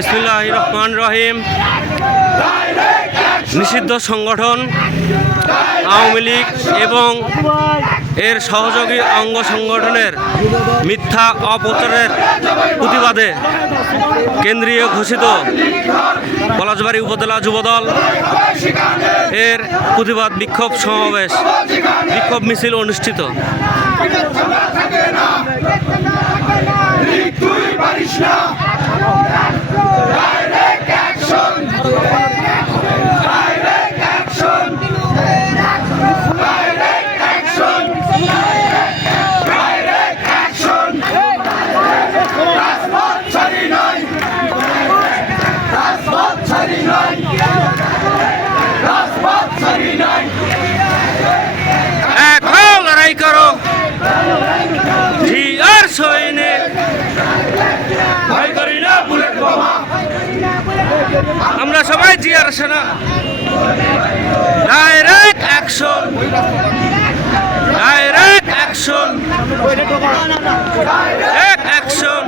বিসমিল্লাহির রহমানির রহিম। নিষিদ্ধ সংগঠন আওয়ামী লীগ এবং এর সহযোগী অঙ্গ সংগঠনের মিথ্যা অপপ্রচারের প্রতিবাদে কেন্দ্রীয় ঘোষিত পলাশবাড়ী উপজেলা যুবদল এর প্রতিবাদ বিক্ষোভ সমাবেশ বিক্ষোভ মিছিল অনুষ্ঠিত। লড়াই করো জিয়ার সৈনিক, আমরা সবাই জিয়ার সেনা। Direct action, direct action, action.